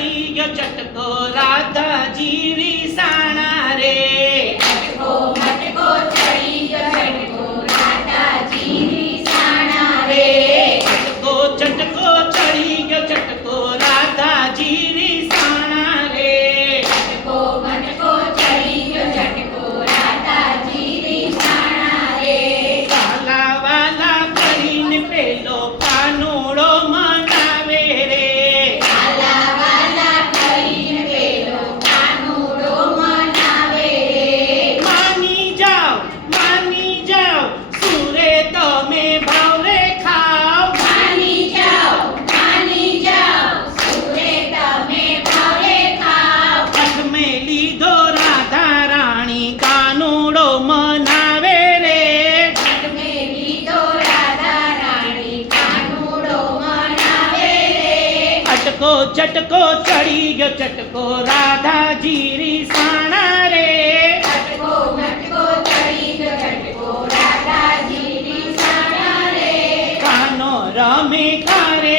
ચડી ગયો ચટકો રાધાજી રીસાણા રે ચટકો મટકો ચડી ગયો ચટકો રાધાજી રીસાણા રે ચટકો ચડી ગયો ચટકો રાધાજી રીસાણા રે ચટકો મટકો ચડી ગયો ચટકો રાધાજી રીસાણા રે વાલા વાલા કરીને પેલો કાનુડો મનાવે રે વાલા વાલા કરીને પેલો કાનુડો મનાવે રે માની જાઓ સુરે તમે ભાવરે ખાઓ માની જાઓ સુરે તમે ભાવે ખાઓ પગમે લીધો રાધા રાણી કાનુડો મનાવે રે પગમે લીધો રાધા રાણી કાનુડો મનાવે રે અટકો ચટકો ચડી ગયો ચટકો રાધાજી રીસાણા રે ચટકો મટકો ચડી ગયો ચટકો રાધાજી રીસાણા રે કાનો રમે કારે